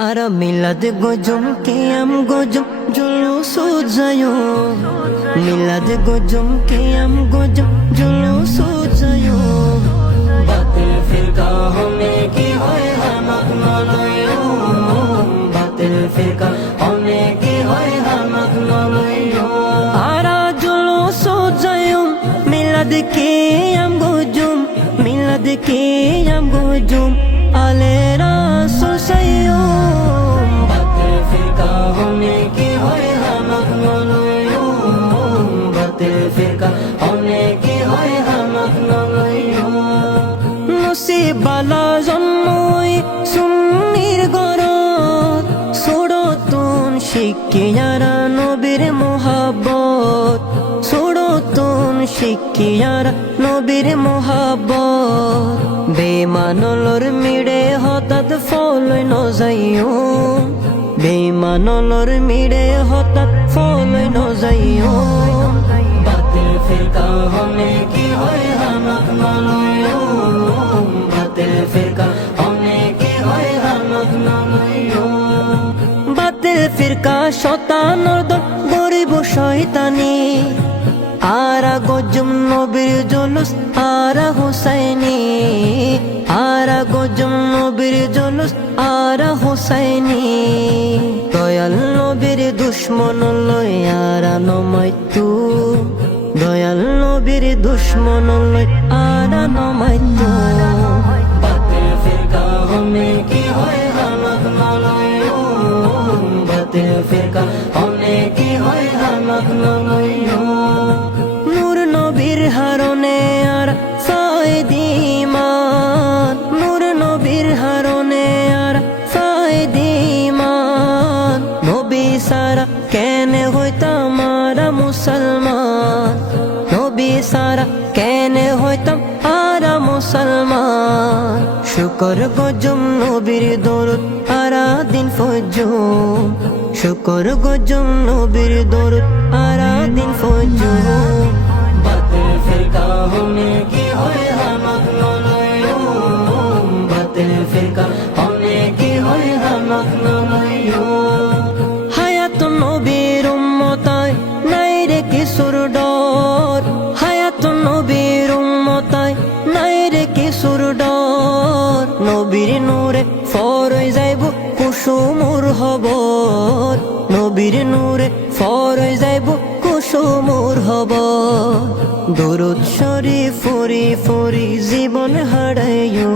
Ara milad gojum qiyam gojum julus jayo milad gojum qiyam gojum julus jayo batil firqa hone ki hoy hamak naloyo batil firqa hone ki hoy hamak naloyo ara julus jayo milad qiyam gojum ale rasul sayo batil firqa hone ki hoy hamak naloyo batil firqa hone ki hoy hamak naloyo নসিবালা জন্মই সুন্নির গরত ছোড়তুন শিক্ষিয়ারা নবীর মোহাব্বত ছোড়তুন শিক্ষিয়ারা নবীর মোহাব্বত বেমানলর মিড়ে হঠাৎ ফলই নজাইও বেমানলর মিড়ে হঠাৎ ফলই নজাইও বাতিল ফিরকা হনে কি হয় হামাক নলয়ো বাতিল ফিরকা হনে কি হয় হামাক নলয়ো বাতিল ফিরকা শতানর দল গরিব শয়তানি আরা গজম নবীর জুলুস আরা হুসাইনি আরা গজম নবীর জুলুস আরা হুসাইনি দয়াল নবীর দুশ্মন লই আরা নমাইতু দয়াল নবীর দুশ্মন লই আরা নমাইতু বাতিল ফিরকা হনে কি হয় হামাক নলয়ো বাতিল ফিরকা হনে কি হয় হামাক নলয়ো নূর নবীর হারনে আর ফায়দিমান নূর নবীর হারনে আর ফায়দিমান নবী সারা কেনে হইতাম আরা মুসলমান নবী সারা কেনে হইতাম আরা মুসলমান শুকর গজম নবীর দরুদ আরা দিন ফজুম শুকর গজম নবীর দরুদ আরা দিন ফজুম বাতিল ফিরকা হনে কি হয় হামাক নলয়ো বাতিল ফিরকা হনে কি হয় হামাক নলয়ো হায়াত নবীর উম্মতায় নাই রে কিশোর ডর হায়াত নবীর উম্মতায় নাই রে কিশোর ডর নবীর নূরে ফরই যাইব কুসুমুর হবর নবীর নূরে ফরই যাইব কুসুমুর হবর দরুদ শরীফ ফরি ফরি জীবন হারাইও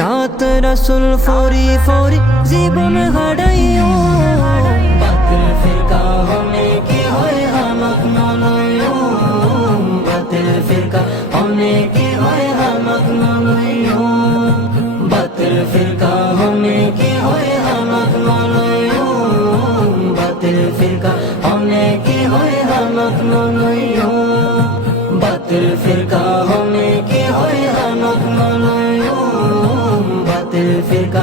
নাত রাসূল ফরি ফরি জীবন হারাইও বাতিল ফিরকা হনে কি হয় হামাক নলয়ো বাতিল ফিরকা হনে কি হয় হামাক নলয়ো বাতিল ফিরকা হনে কি হয় হামাক নলয়ো বাতিল ফিরকা হনে কি হয় হামাক নলয়ো বাতিল ফিরকা হনে কি হয় হামাক নলয়ো বাতিল ফিরকা